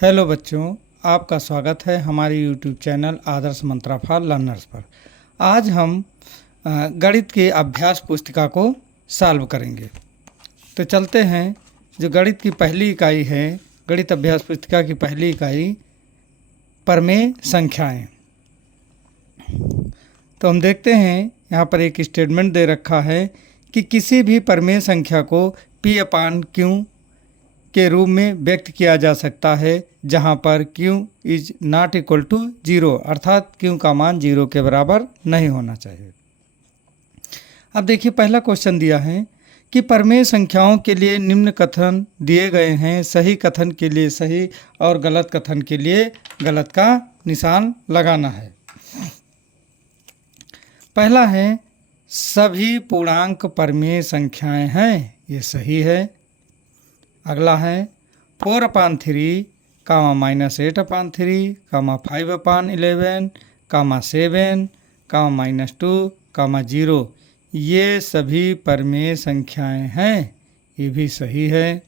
Hello बच्चों, आपका स्वागत है हमारे YouTube channel Adarsh Mantra for learners पर। आज हम गणित की अभ्यास पुस्तिका को सॉल्व करेंगे। तो चलते हैं। जो गणित की पहली इकाई है, गणित अभ्यास पुस्तिका की पहली इकाई प्रमेय संख्याएं। तो हम देखते हैं यहाँ पर एक स्टेटमेंट दे रखा है कि किसी भी प्रमेय संख्या को P/Q के रूप में व्यक्त किया जा सकता है जहां पर Q is not equal to 0, अर्थात Q का मान 0 के बराबर नहीं होना चाहिए। अब देखिए, पहला क्वेश्चन दिया है कि प्रमेय संख्याओं के लिए निम्न कथन दिए गए हैं। सही कथन के लिए सही और गलत कथन के लिए गलत का निशान लगाना है। पहला है सभी पूर्णांक प्रमेय संख्याएं हैं, ये सही है। अगला है 4/3, -8/3, -5/11, -7, -2, 0, ये सभी प्रमेय संख्याएं हैं, ये भी सही है।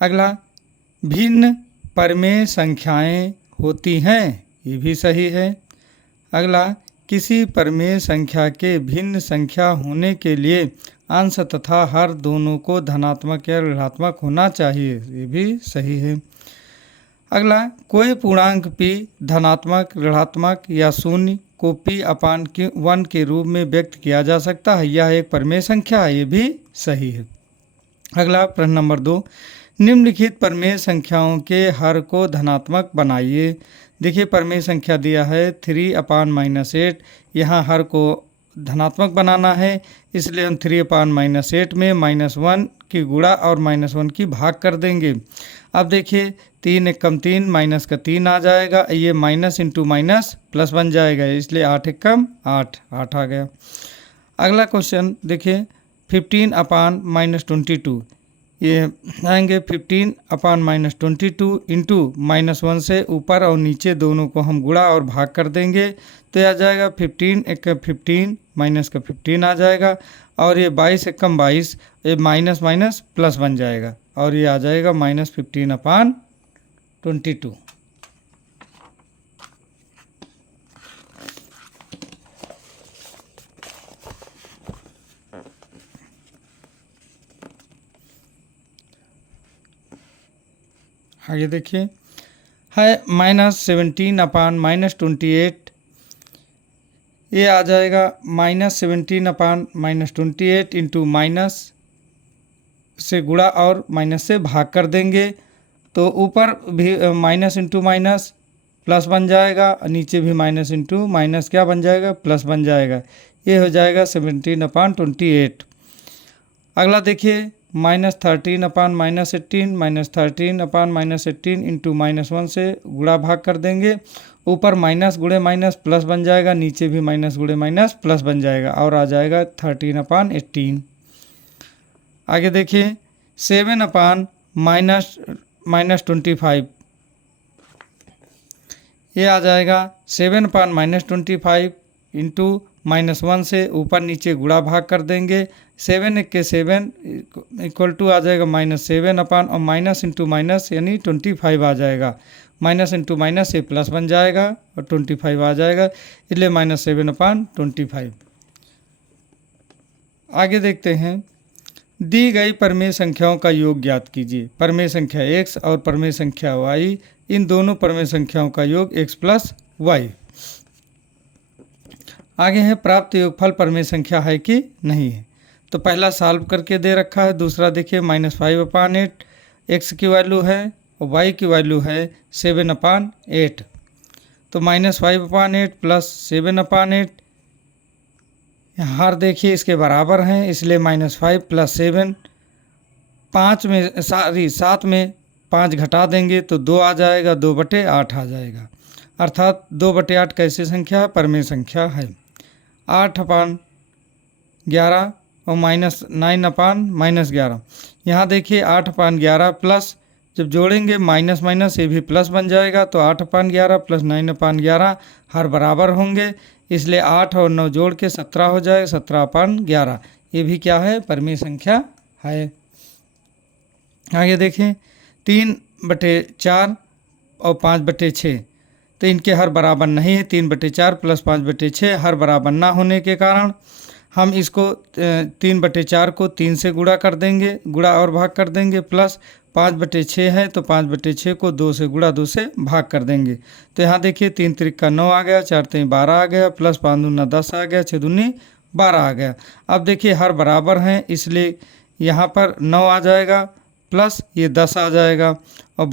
अगला भिन्न प्रमेय संख्याएं होती हैं, ये भी सही है। अगला किसी प्रमेय संख्या के भिन्न संख्या होने के लिए अंश तथा हर दोनों को धनात्मक या ऋणात्मक होना चाहिए, ये भी सही है। अगला कोई पूर्णांक p धनात्मक, ऋणात्मक या शून्य को P/1 के रूप में व्यक्त किया जा सकता है, यह एक प्रमेय संख्या है, ये भी सही है। अगला प्रश्न नंबर 2, निम्नलिखित प्रमेय संख्याओं के हर को धनात्मक बनाइए। देखिए, प्रमेय संख्या दिया है 3/-8, यहाँ हर को धनात्मक बनाना है, इसलिए हम 3/-8 में -1 की गुणा और -1 की भाग कर देंगे। अब देखिए, 3 × 3 माइनस का 3 आ जाएगा, ये माइनस इंटू माइनस प्लस बन जाएगा, इसलिए 8 × 8 8 आ गया। अगला क्वेश्चन देखिए, 15/-22, ये आएंगे 15/-22 इंटू -1 से ऊपर और नीचे दोनों को हम गुणा और भाग कर देंगे, तो यह आ जाएगा 15 × 15 माइनस का 15 आ जाएगा, और ये 22 × 22, ये माइनस माइनस प्लस बन जाएगा, और ये आ जाएगा -15/22। आगे देखिए, है -17/-28, ये आ जाएगा -17/-28 इंटू माइनस से गुणा और माइनस से भाग कर देंगे, तो ऊपर भी माइनस इंटू माइनस प्लस बन जाएगा, नीचे भी माइनस इंटू माइनस क्या बन जाएगा, प्लस बन जाएगा, ये हो जाएगा 17/28। अगला देखिए, -13/-18, -13/-18 इंटू -1 से गुणा भाग कर देंगे, ऊपर माइनस गुणे माइनस प्लस बन जाएगा, नीचे भी माइनस गुणे माइनस प्लस बन जाएगा, और आ जाएगा 13/18। आगे देखिए, 7/-25, ये आ जाएगा 7/-25 इंटू -1 से ऊपर नीचे गुणा भाग कर देंगे, 7 × 7 इक्वल टू आ जाएगा -7 और माइनस इंटू माइनस यानी 25 आ जाएगा, माइनस इंटू माइनस ये प्लस बन जाएगा और 25 आ जाएगा, इसलिए -7/25। आगे देखते हैं, दी गई प्रमेय संख्याओं का योग ज्ञात कीजिए। प्रमेय संख्या x और प्रमेय संख्या y, इन दोनों प्रमेय संख्याओं का योग x + y। आगे है प्राप्त योगफल प्रमेय संख्या है कि नहीं है। तो पहला सॉल्व करके दे रखा है। दूसरा देखिए, -5/8 x की वैल्यू है और y की वैल्यू है 7/8, तो -5/8 प्लस 7/8, हर देखिए इसके बराबर हैं, इसलिए -5 + 7, 7 में 5 घटा देंगे तो 2 आ जाएगा, 2/8 आ जाएगा, अर्थात 2/8 कैसी संख्या है, प्रमेय संख्या है। 8/11 और -9/-11, यहाँ देखिए 8/11 प्लस जब जोड़ेंगे माइनस माइनस ये भी प्लस बन जाएगा, तो 8/11 + 9/11 हर बराबर होंगे, इसलिए 8 और 9 जोड़ के 17 हो जाएगा, 17/11, ये भी क्या है, प्रमेय संख्या है। आगे देखें, 3/4 और 5/6, तो इनके हर बराबर नहीं है। 3/4 प्लस 5/6 हर बराबर ना होने के कारण हम इसको 3/4 को 3 से गुणा कर देंगे, गुणा और भाग कर देंगे, प्लस 5/6 है तो 5/6 को 2 से गुणा 2 से भाग कर देंगे। तो यहाँ देखिए 3 त्रिका 9 आ गया, 4 3 12 आ गया, प्लस 5 दूना 10 आ गया, 6 दूनी 12 आ गया। अब देखिए हर बराबर हैं, इसलिए यहाँ पर 9 आ जाएगा प्लस ये 10 आ जाएगा, और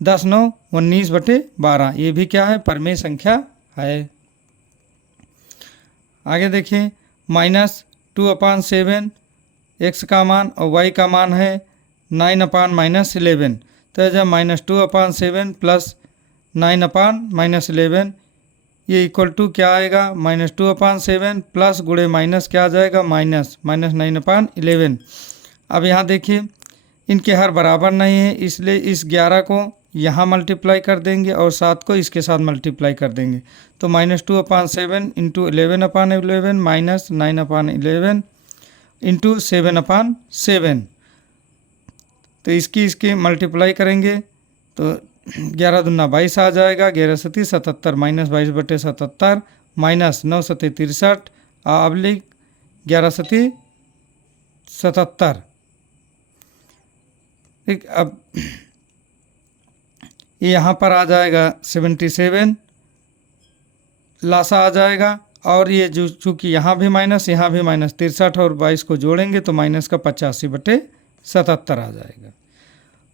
10 9 19/12, ये भी क्या है, परमेय संख्या है। आगे देखिए -2/7 x का मान और y का मान है 9/-11, तो जब -2/7 प्लस 9/-11 ये इक्वल टू क्या आएगा, -2/7 प्लस गुणे माइनस क्या आ जाएगा, -9/11। अब यहाँ देखिए इनके हर बराबर नहीं है, इसलिए इस 11 को यहाँ मल्टीप्लाई कर देंगे और 7 को इसके साथ मल्टीप्लाई कर देंगे। तो -2/7 इंटू 11/11 माइनस 9/11 इंटू 7/7, तो इसकी मल्टीप्लाई करेंगे तो 11 दूना 22 आ जाएगा, 11 सती 77 माइनस 22/77 माइनस 9 सती 63 / 11 सती 77। ठीक, अब ये यहाँ पर आ जाएगा 77 लासा आ जाएगा, और ये जो चूँकि यहाँ भी माइनस 63 और 22 को जोड़ेंगे तो माइनस का 85/77 आ जाएगा।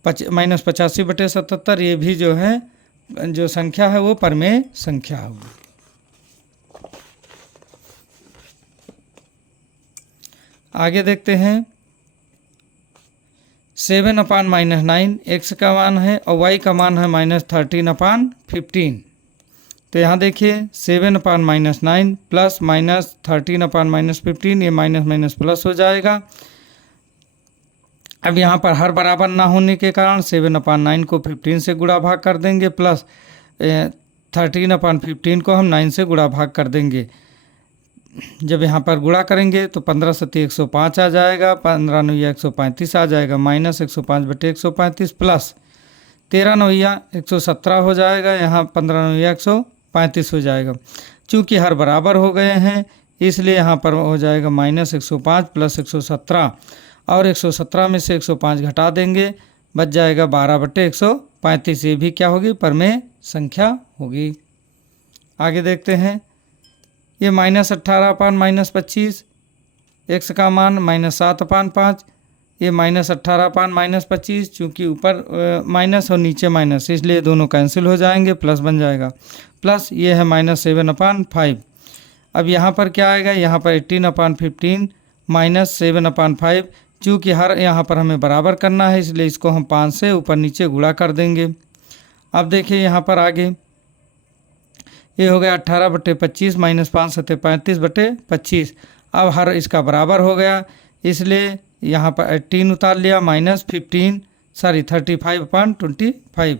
-85/77 ये भी जो है जो संख्या है वो परमेय संख्या होगी। आगे देखते हैं 7/-9 x का मान है और y का मान है -13/15। तो यहाँ देखिए 7/-9 प्लस -13/-15, ये माइनस माइनस प्लस हो जाएगा। अब यहाँ पर हर बराबर ना होने के कारण 7/9 को 15 से गुणा भाग कर देंगे, प्लस 13/15 को हम 9 से गुणा भाग कर देंगे। जब यहाँ पर गुणा करेंगे तो 15 सती 105 आ जाएगा, 15 9 135 आ जाएगा, माइनस 105/135 प्लस 13 9 117 हो जाएगा, यहाँ 15 9 135 हो जाएगा। चूँकि हर बराबर हो गए हैं इसलिए यहाँ पर हो जाएगा -105 प्लस 117, और 117 में से 105 घटा देंगे, बच जाएगा 12/135। ये भी क्या होगी, परमेय संख्या होगी। आगे देखते हैं ये -18/-25 x का मान -7/5, ये -18/-25, चूँकि ऊपर माइनस और नीचे माइनस इसलिए दोनों कैंसिल हो जाएंगे, प्लस बन जाएगा, प्लस ये है -7/5। अब यहाँ पर क्या आएगा, यहाँ पर 18/15 -7/5, चूँकि हर यहाँ पर हमें बराबर करना है इसलिए इसको हम 5 से ऊपर नीचे गुणा कर देंगे। अब देखिए यहाँ पर आगे ये हो गया 18/25 माइनस 5 सते 35/25। अब हर इसका बराबर हो गया इसलिए यहाँ पर 18 उतार लिया, -35/25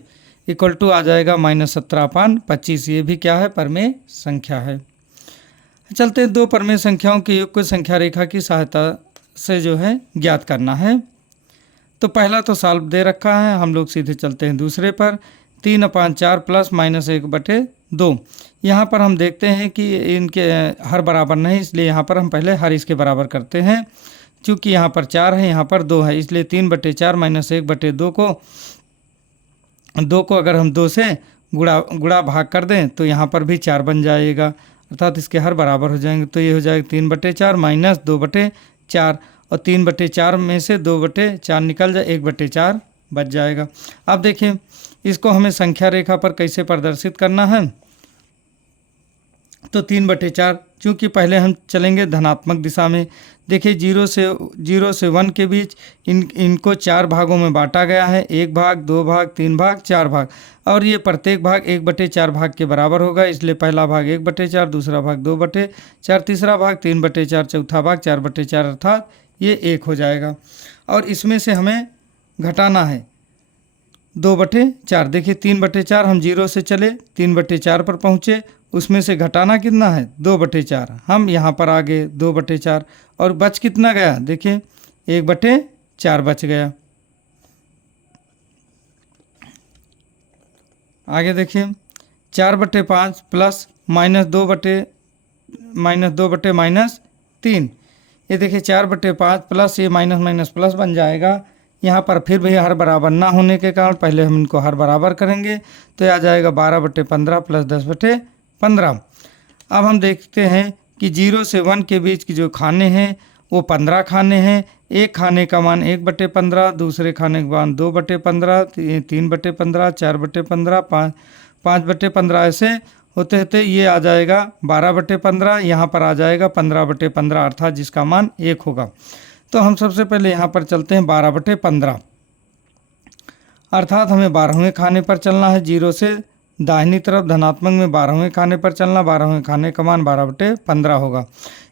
इक्वल टू आ जाएगा -17/25। ये भी क्या है, परमेय संख्या है। चलते हैं दो परमेय संख्याओं के योग को संख्या रेखा की सहायता से जो है ज्ञात करना है। तो पहला तो सॉल्व दे रखा है, हम लोग सीधे चलते हैं दूसरे पर। 3/4 प्लस -1/2। यहाँ पर हम देखते हैं कि इनके हर बराबर नहीं, इसलिए यहाँ पर हम पहले हर इसके बराबर करते हैं। चूँकि यहाँ पर 4 है, यहाँ पर 2 है, इसलिए 3/4 -1/2 को अगर हम 2 से गुणा भाग कर दें तो यहाँ पर भी 4 बन जाएगा, अर्थात इसके हर बराबर हो जाएंगे। तो ये हो जाएगा 3/4 माइनस 2/4, और 3/4 में से 2/4 निकल जाए, 1/4 बच जाएगा। अब देखिए इसको हमें संख्या रेखा पर कैसे प्रदर्शित करना है। तो 3/4, चूँकि पहले हम चलेंगे धनात्मक दिशा में। देखिए 0 से 1 के बीच इनको 4 भागों में बांटा गया है, 1 भाग, 2 भाग, 3 भाग, 4 भाग, और ये प्रत्येक भाग 1/4 भाग के बराबर होगा। इसलिए पहला भाग 1/4, दूसरा भाग 2/4, तीसरा भाग 3/4, चौथा भाग 4/4, अर्थात ये 1 हो जाएगा। और इसमें से हमें घटाना है 2/4। देखिए 3/4 हम 0 से चले, 3/4 पर पहुँचे, उसमें से घटाना कितना है 2/4, हम यहाँ पर आ गए 2/4, और बच कितना गया, देखिए 1/4 बच गया। आगे देखिए 4/5 प्लस -2/-3। ये देखिए 4/5 प्लस ये माइनस माइनस प्लस बन जाएगा। यहाँ पर फिर भी हर बराबर ना होने के कारण पहले हम इनको हर बराबर करेंगे, तो ये आ जाएगा 12/15 प्लस 10/15। अब हम देखते हैं कि 0 से 1 के बीच की जो खाने हैं वो 15 खाने हैं। एक खाने का मान 1/15, दूसरे खाने का मान 2/15, 3/15, 4/15, 5/15, ऐसे होते होते ये आ जाएगा 12/15। यहाँ पर आ जाएगा 15/15 अर्थात जिसका मान 1 होगा। तो हम सबसे पहले यहाँ पर चलते हैं 12/15 अर्थात हमें 12वें खाने पर चलना है। 0 से दाहिनी तरफ धनात्मक में 12वें खाने पर चलना। 12वें खाने का मान 12/15 होगा।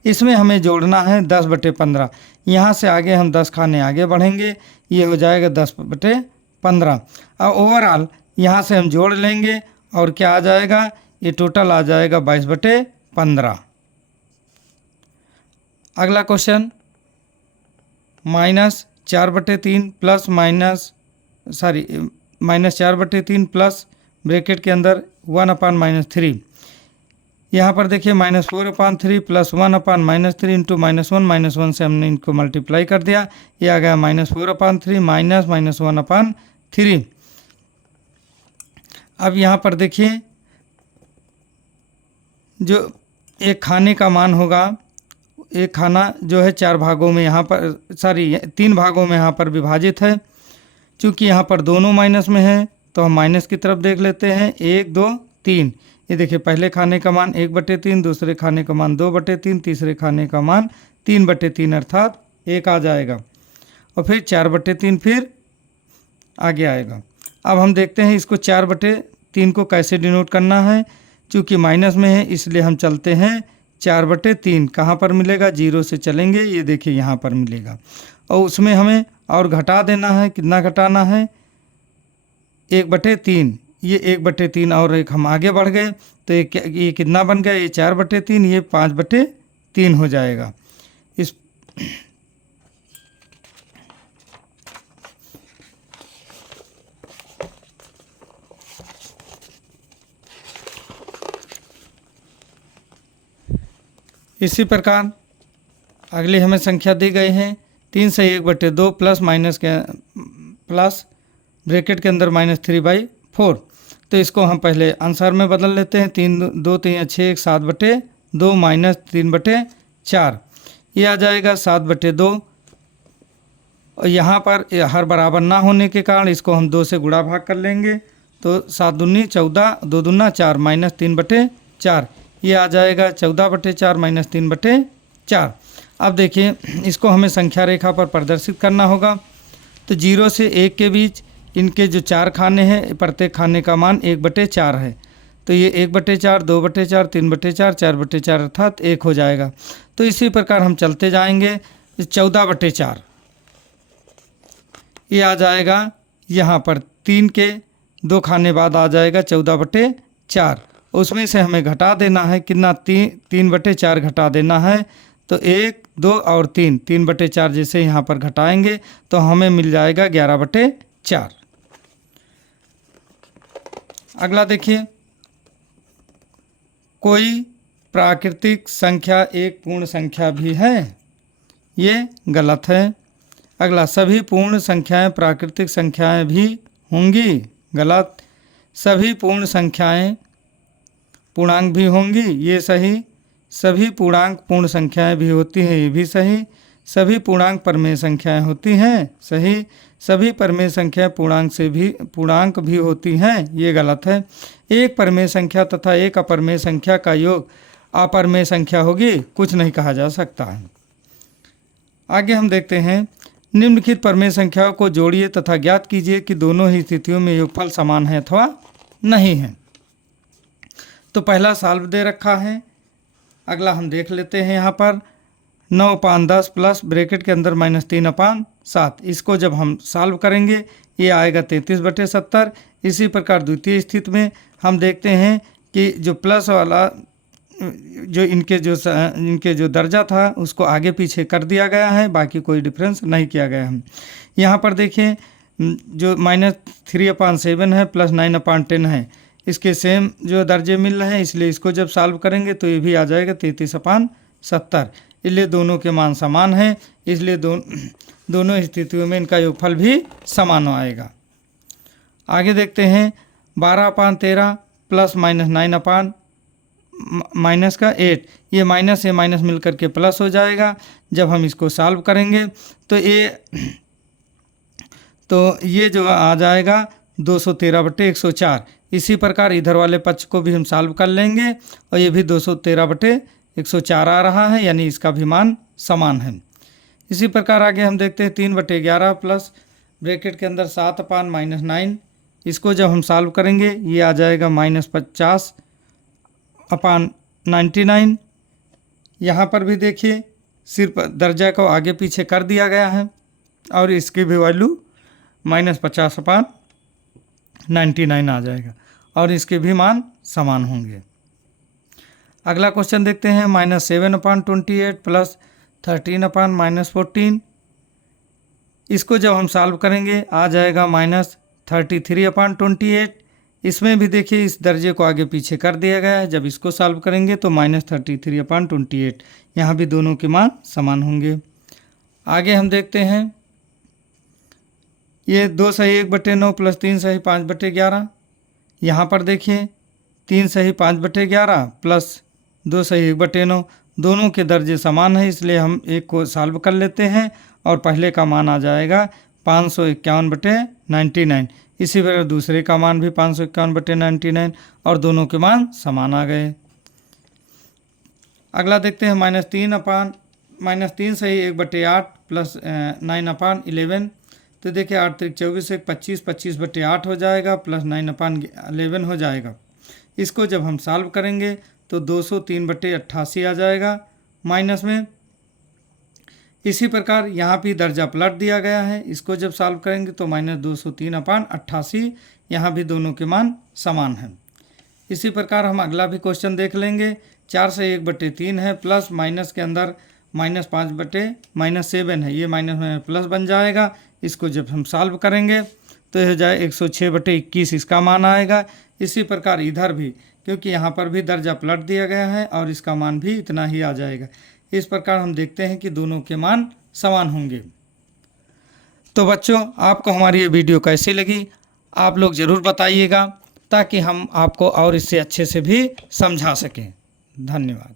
इसमें हमें जोड़ना है 10/15। यहाँ से आगे हम 10 खाने आगे बढ़ेंगे, ये हो जाएगा 10/15। अब ओवरऑल यहाँ से हम जोड़ लेंगे और क्या आ जाएगा, ये टोटल आ जाएगा 22/15। अगला क्वेश्चन -4/3 प्लस -4/3 प्लस ब्रैकेट के अंदर 1/-3। यहाँ पर देखिए -4/3 प्लस 1/-3 इंटू -1 से हमने इनको मल्टीप्लाई कर दिया, ये आ गया -4/3 माइनस -1/3। अब यहाँ पर देखिए जो एक खाने का मान होगा, एक खाना जो है 4 भागों में यहाँ पर 3 भागों में यहाँ पर विभाजित है। चूँकि यहाँ पर दोनों माइनस में है तो हम माइनस की तरफ देख लेते हैं। 1 2 3, ये देखिए पहले खाने का मान 1/3, दूसरे खाने का मान 2/3, तीसरे खाने का मान 3/3 अर्थात 1 आ जाएगा। और फिर 4/3 फिर आगे आएगा। अब हम देखते हैं इसको 4/3 को कैसे डिनोट करना है। चूँकि माइनस में है इसलिए हम चलते हैं 4/3। कहाँ पर मिलेगा, 0 से चलेंगे, ये देखिए यहाँ पर मिलेगा। और उसमें हमें और घटा देना है। कितना घटाना है, 1/3। ये 1/3 और एक हम आगे बढ़ गए तो ये कितना बन गया, ये 4/3, ये 5/3 हो जाएगा। इसी प्रकार अगली हमें संख्या दी गई है 3 से 1/2 प्लस ब्रैकेट के अंदर -3/4। तो इसको हम पहले आंसर में बदल लेते हैं। 3 2 3 6 7/2 माइनस 3/4, ये आ जाएगा 7/2। और यहाँ पर हर बराबर ना होने के कारण इसको हम 2 से गुणा भाग कर लेंगे, तो 7 दूनी 14, 2 दूना 4 माइनस 3/4, ये आ जाएगा 14/4 माइनस 3/4। अब देखिए इसको हमें संख्या रेखा पर प्रदर्शित करना होगा। तो 0 से 1 के बीच इनके जो 4 खाने हैं, प्रत्येक खाने का मान 1/4 है। तो ये 1/4, 2/4, 3/4, 4/4 अर्थात 1 हो जाएगा। तो इसी प्रकार हम चलते जाएंगे। 14/4 ये आ जाएगा, यहाँ पर 3 के 2 खाने बाद आ जाएगा 14/4। उसमें से हमें घटा देना है कितना, 3/4 घटा देना है। तो 1 2 और 3, 3/4 जैसे यहाँ पर घटाएंगे तो हमें मिल जाएगा 11/4। अगला देखिए, कोई प्राकृतिक संख्या एक पूर्ण संख्या भी है, ये गलत है। अगला, सभी पूर्ण संख्याएं प्राकृतिक संख्याएं भी होंगी, गलत। सभी पूर्ण संख्याएं पूर्णांक भी होंगी, ये सही। सभी पूर्णांक पूर्ण संख्याएं भी होती हैं, ये भी सही। सभी पूर्णांक परमेय संख्याएं होती हैं, सही। सभी परमेय संख्याएं पूर्णांक भी होती हैं, ये गलत है। एक परमेय संख्या तथा एक अपरमेय संख्या का योग अपरमेय संख्या होगी, कुछ नहीं कहा जा सकता है। आगे हम देखते हैं, निम्नलिखित परमेय संख्याओं को जोड़िए तथा ज्ञात कीजिए कि दोनों ही स्थितियों में योगफल समान है अथवा नहीं है। तो पहला सॉल्व दे रखा है। अगला हम देख लेते हैं, यहाँ पर 9/10 प्लस ब्रैकेट के अंदर -3/7। इसको जब हम सॉल्व करेंगे ये आएगा 33/70। इसी प्रकार द्वितीय स्थिति में हम देखते हैं कि जो प्लस वाला जो इनके जो दर्जा था उसको आगे पीछे कर दिया गया है, बाकी कोई डिफरेंस नहीं किया गया है। यहाँ पर देखिए जो -3/7 है प्लस 9/10 है, इसके सेम जो दर्जे मिल रहे हैं, इसलिए इसको जब सॉल्व करेंगे तो ये भी आ जाएगा 33/70। इसलिए दोनों के मान समान हैं, इसलिए दोनों स्थितियों में इनका योगफल भी समान आएगा। आगे देखते हैं 12/13 प्लस -9 माइनस का 8, ये माइनस से माइनस मिल करके प्लस हो जाएगा। जब हम इसको सॉल्व करेंगे तो ये जो आ जाएगा 213/104। इसी प्रकार इधर वाले पक्ष को भी हम सॉल्व कर लेंगे और ये भी 213/104 आ रहा है, यानी इसका भी मान समान है। इसी प्रकार आगे हम देखते हैं 3/11 प्लस ब्रैकेट के अंदर 7/-9, इसको जब हम सॉल्व करेंगे ये आ जाएगा -50/99। यहाँ पर भी देखिए सिर्फ दर्जा को आगे पीछे कर दिया गया है और इसकी भी वैल्यू -50/99 आ जाएगा और इसके भी मान समान होंगे। अगला क्वेश्चन देखते हैं -7/28 प्लस 13/-14, इसको जब हम सॉल्व करेंगे आ जाएगा -33/28। इसमें भी देखिए इस दर्जे को आगे पीछे कर दिया गया है, जब इसको सॉल्व करेंगे तो -33/28, यहाँ भी दोनों के मान समान होंगे। आगे हम देखते हैं ये 2 सही 1/9 प्लस 3 सही 5/11, यहाँ पर देखिए 3 सही 5/11 प्लस 2 सही 1/9, दोनों के दर्जे समान हैं, इसलिए हम एक को सॉल्व कर लेते हैं और पहले का मान आ जाएगा 551/99। इसी प्रकार दूसरे का मान भी 551/99 और दोनों के मान समान आ गए। अगला देखते हैं -3 सही 1/8 प्लस 9/11, तो देखिए 8 × 24 1 25, 25/8 हो जाएगा प्लस 9/11 हो जाएगा। इसको जब हम सॉल्व करेंगे तो 203/88 आ जाएगा माइनस में। इसी प्रकार यहाँ भी दर्जा पलट दिया गया है, इसको जब सॉल्व करेंगे तो -203/88, यहाँ भी दोनों के मान समान हैं। इसी प्रकार हम अगला भी क्वेश्चन देख लेंगे। 4 से 1/3 है प्लस माइनस के अंदर -5/-7 है, ये माइनस में प्लस बन जाएगा। इसको जब हम सॉल्व करेंगे तो हो जाए 106/21 इसका मान आएगा। इसी प्रकार इधर भी, क्योंकि यहाँ पर भी दर्जा पलट दिया गया है और इसका मान भी इतना ही आ जाएगा। इस प्रकार हम देखते हैं कि दोनों के मान समान होंगे। तो बच्चों, आपको हमारी ये वीडियो कैसी लगी आप लोग ज़रूर बताइएगा, ताकि हम आपको और इससे अच्छे से भी समझा सकें। धन्यवाद।